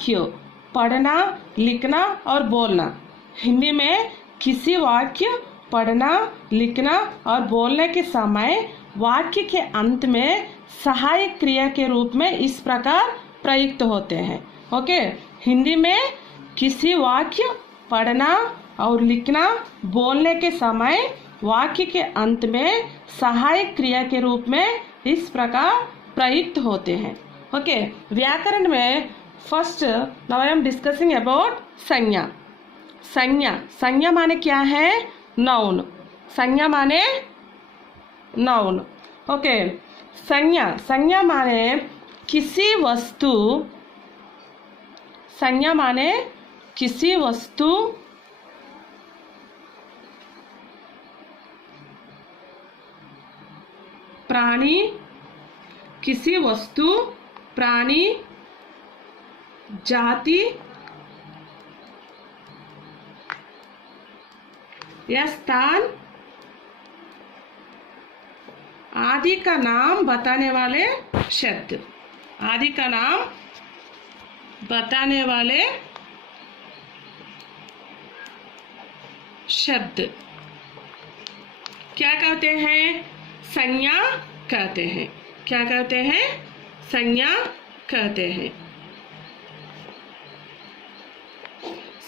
वाक्य पढ़ना, लिखना और बोलना। हिंदी में किसी वाक्य पढ़ना, लिखना और बोलने के समय वाक्य के अंत में सहायक क्रिया के रूप में इस प्रकार प्रयुक्त होते हैं। ओके, हिंदी में किसी वाक्य पढ़ना और लिखना, बोलने के समय वाक्य के अंत में सहायक क्रिया के रूप में इस प्रकार प्रयुक्त होते हैं। ओके, व्याकरण में first now I am discussing about संज्ञा। संज्ञा माने क्या है? नाउन। संज्ञा माने नाउन। ओके, संज्ञा माने किसी वस्तु, संज्ञा माने किसी वस्तु, प्राणी, किसी वस्तु, प्राणी, जाति या स्थान आदि का नाम बताने वाले शब्द। आदि का नाम बताने वाले शब्द क्या कहते हैं? संज्ञा कहते हैं। क्या कहते हैं? संज्ञा कहते हैं।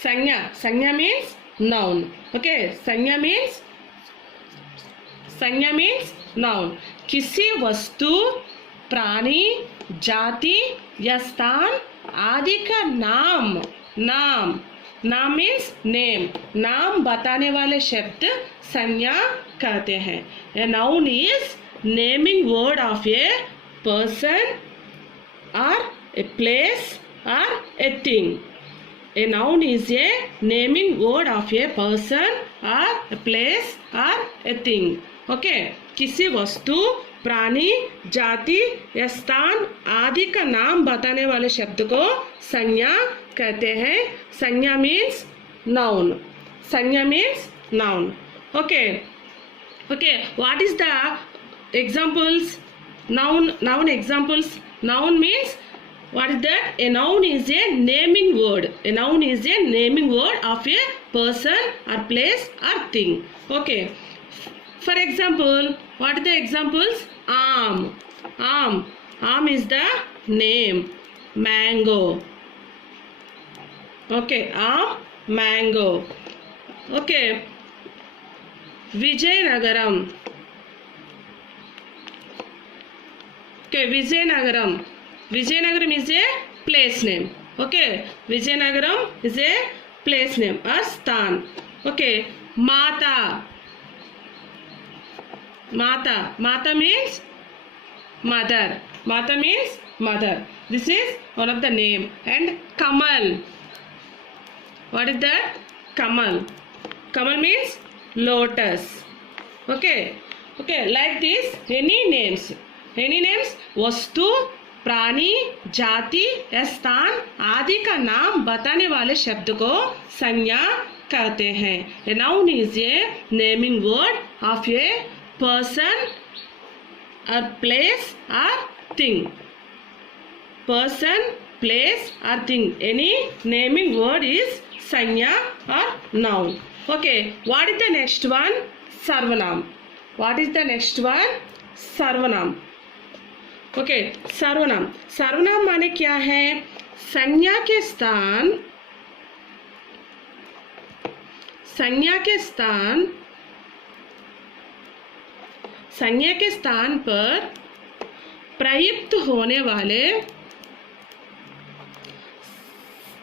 संज्ञा मीन्स नाउन। ओके, संज्ञा मीन्स नाउन। किसी वस्तु, प्राणी, जाति या स्थान आदि का नाम मीन्स नेम, नाम बताने वाले शब्द संज्ञा कहते हैं। A noun is naming word of a person or a place or a thing. A noun is a naming word of a person or a place or a thing. Okay, किसी वस्तु, प्राणी, जाति या स्थान आदि का नाम बताने वाले शब्द को संज्ञा कहते हैं। संज्ञा मीन्स नाउन। संज्ञा means noun. Okay, what is the examples? Noun examples. Noun means what is that? A noun is a naming word. A noun is a naming word of a person or place or thing. Okay, for example, what are the examples? Am is the name. Mango. Okay, am, mango. Okay, Vijayanagaram. Okay, Vijayanagaram is a place name. Okay, Vijayanagaram is a place name, a sthan. Okay, Mata means mother. Mata means mother. This is one of the name. And Kamal. What is that? Kamal means lotus. Okay, like this any names वस्तु, प्राणी, जाति या स्थान आदि का नाम बताने वाले शब्द को संज्ञा कहते हैं। A noun is a naming word of a person or place or thing. Person, place or thing, any naming word is संज्ञा or noun. Okay, what is the next one? Sarvanam. What is the next one? Sarvanam. Okay, सर्वनाम माने क्या है? संज्ञा के स्थान पर प्रयुक्त होने वाले,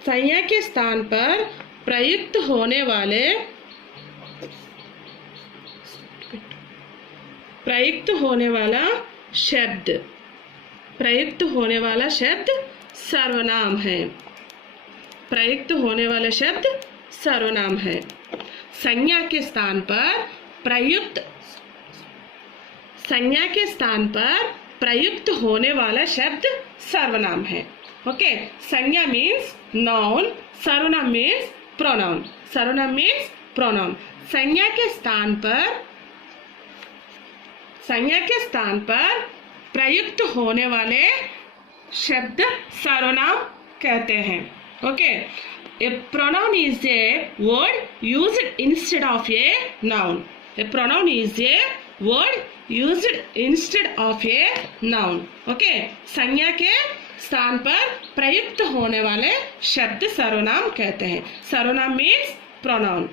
संज्ञा के स्थान पर प्रयुक्त होने वाला शब्द सर्वनाम है। प्रयुक्त होने वाला शब्द सर्वनाम है। संज्ञा के स्थान पर प्रयुक्त होने वाला शब्द सर्वनाम है। ओके, संज्ञा मीन्स नाउन, सर्वनाम मीन्स प्रोनाउन। सर्वनाम मीन्स प्रोनाउन। संज्ञा के स्थान पर प्रयुक्त होने वाले शब्द सर्वनाम कहते हैं. Okay, a pronoun is a word used instead of a noun. A pronoun is a word used instead of a noun. Okay, संज्ञा के स्थान पर प्रयुक्त होने वाले शब्द सर्वनाम कहते हैं. सर्वनाम मीन्स प्रोनाउन.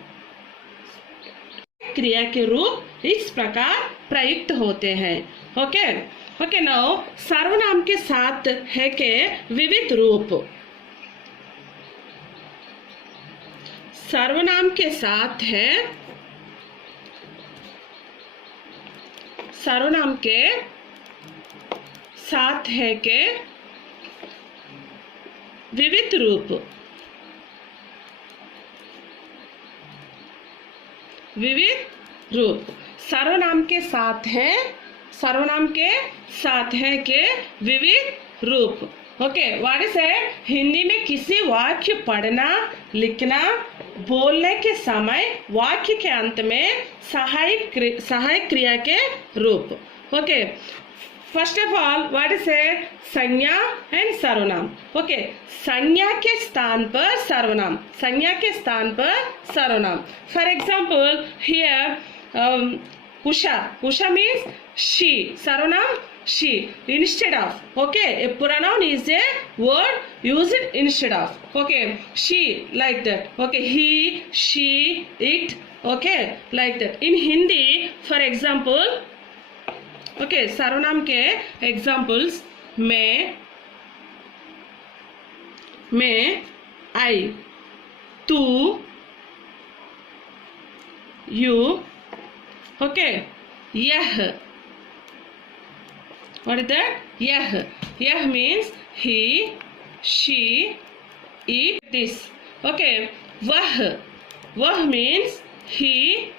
क्रिया के रूप इस प्रकार प्रयुक्त होते हैं. ओके ओके, नाउ सर्वनाम के साथ है के विविध रूप. सर्वनाम के साथ है, सर्वनाम के साथ है के विविध रूप. विविध रूप सर्वनाम के साथ है, सर्वनाम के साथ है के विविध रूप. Okay, what is it? Hindi में किसी वाक्य पढ़ना, लिखना, बोलने के समय वाक्य के अंत में सहायक क्रिया के रूप. Okay, first of all what is it? संज्ञा एंड सर्वनाम. ओके, संज्ञा के स्थान पर सर्वनाम, संज्ञा के स्थान पर सर्वनाम. For example here Usha, Usha means she, सर्वनाम she instead of. Okay, a pronoun is a word used instead of. Okay, she, like that. Okay, he, she, it. Okay, like that. In Hindi, for example, okay, सर्वनाम के examples मैं, I, तू, you. Okay, यह. What is that? Yah. Yah means he, she, it, this. Okay. Vah. Vah means he,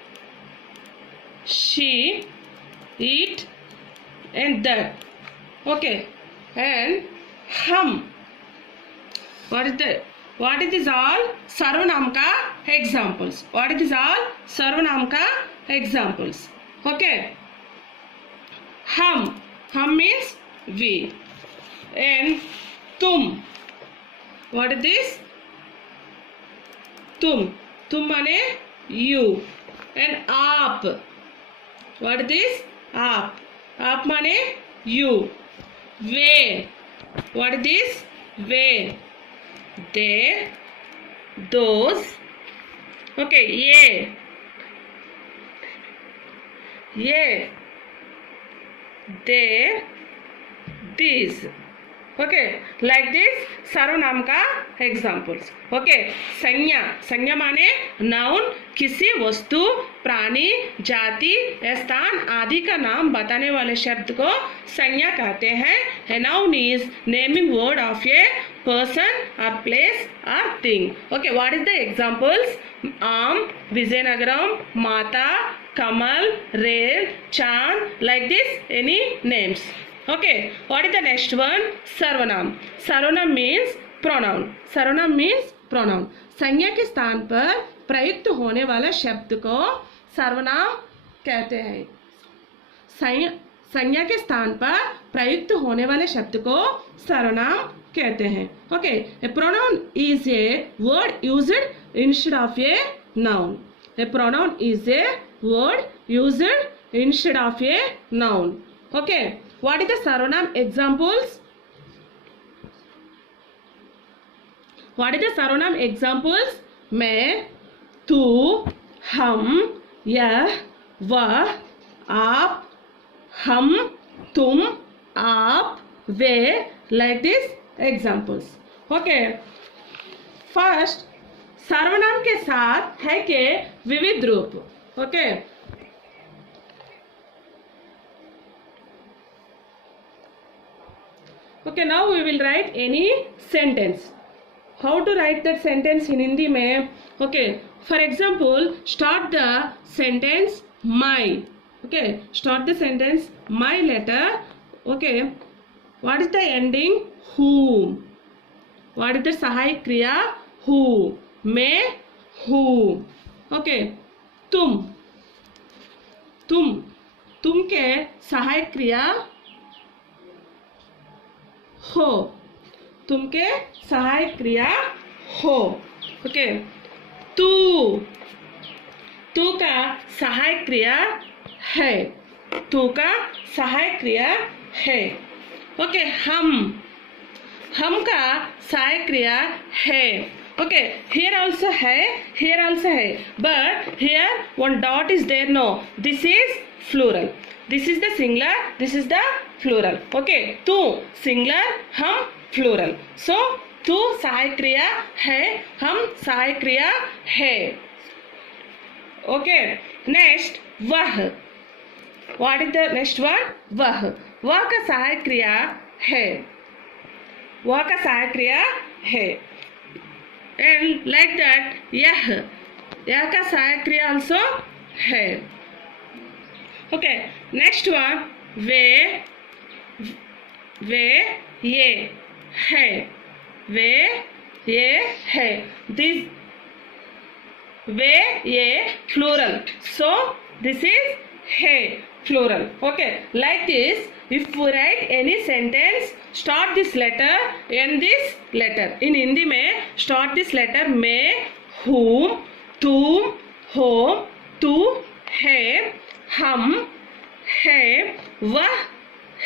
she, it, and that. Okay. And hum. What is that? What is this all? सर्वनाम का examples. What is this all? सर्वनाम का examples. Okay. Hum. Hum means we. And tum. What is this? Tum. Tum माने you. And आप. What is this? आप. आप माने you. Way. What is this? Way. They. Those. Okay. ये. They, these. Okay, like this सर्वनाम का examples. Okay, संज्ञा, संज्ञा माने नाउन, किसी वस्तु, प्राणी, जाति, स्थान आदि का नाम बताने वाले शब्द को संज्ञा कहते हैं. A noun is naming word of a person, a place, or thing. Okay, what is the examples? Am, Vijayanagaram, Mata, Kamal, Rail, Chand, like this any names. Okay, what is the next one? Sarvanam. Sarvanam means pronoun. Sarvanam means pronoun. संज्ञा के स्थान पर प्रयुक्त होने वाला शब्द को सर्वनाम कहते हैं. संज्ञा के स्थान पर प्रयुक्त होने वाले शब्द को सर्वनाम कहते हैं. Okay, a pronoun is a word used instead of a noun. A pronoun is a word used instead of a noun. Okay, what is the sarvanam examples? What is the sarvanam examples? मैं, तू, हम, यह, वह, आप, हम, तुम, आप, वे, like this examples. Okay, first सर्वनाम के साथ है के विविध रूप. Okay, okay, now we will write any sentence. How to write that sentence in Hindi में? Okay, for example, start the sentence my. Okay, start the sentence my letter. Okay, what is the ending? Whom. What is the सहायक क्रिया? Who. मैं, who. Okay, तुम. तुम के सहायक क्रिया हो. तुम के सहायक क्रिया हो. ओके. तू, तू का सहायक क्रिया है. तू का सहायक क्रिया है. ओके. हम का सहायक क्रिया है. ओके. Here also है, here also है, but here one dot is there. No, this is plural. This is the singular, this is the plural. Okay. तू singular, हम plural. So तू सहायक क्रिया है, हम सहायक क्रिया है. ओके. नेक्स्ट वह. What is the next one? वह का सहायक क्रिया है. वह का सहायक क्रिया है. एंड लाइक दैट यह का सहायक क्रिया आल्सो है. ओके. नेक्स्ट वन वे ये है. वे ये है. दिस वे ये plural. So this is है plural. Okay. Like this, if we write any sentence, start this letter, end this letter. In Hindi में start this letter में whom, तुम, हो, तू, है, हम, है, वह,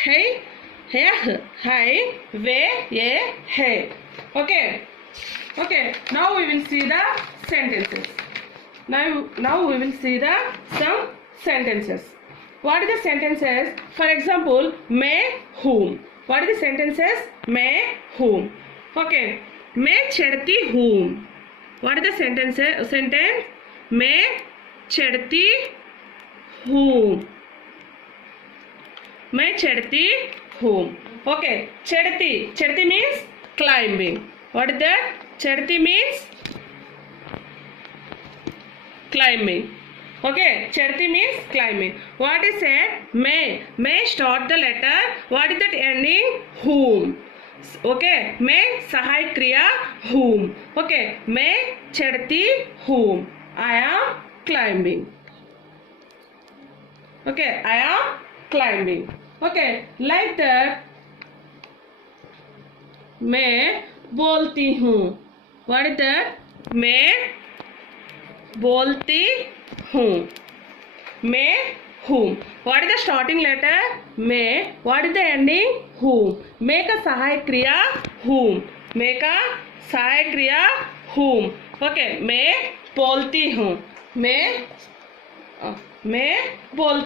है, यह, है, वे, ये, है. Okay. Okay. Now we will see the sentences. Now we will see the some sentences. What are the sentences? For example, मैं whom. What are the sentences? मैं whom. Okay. मैं चढ़ती हूँ. What are the sentences? Sentence. मैं चढ़ती हूँ. मैं चढ़ती हूँ. Okay. चढ़ती means climbing. What is that? चढ़ती means climbing. Okay. चढ़ती means climbing. What is said? मैं start the letter. What is that ending? whom. Okay. मैं सहायक क्रिया whom. Okay. मैं चढ़ती हूँ. I am climbing. Okay. I am climbing. Okay. Like that. मैं बोलती हूँ. What is that? मैं बोलती हूँ. मैं हूँ. What is the starting letter? मैं. What is the ending? whom. मैं का सहायक क्रिया whom. मैं का सहायक क्रिया whom. ओके. मैं बोलती हूँ. मैं बोल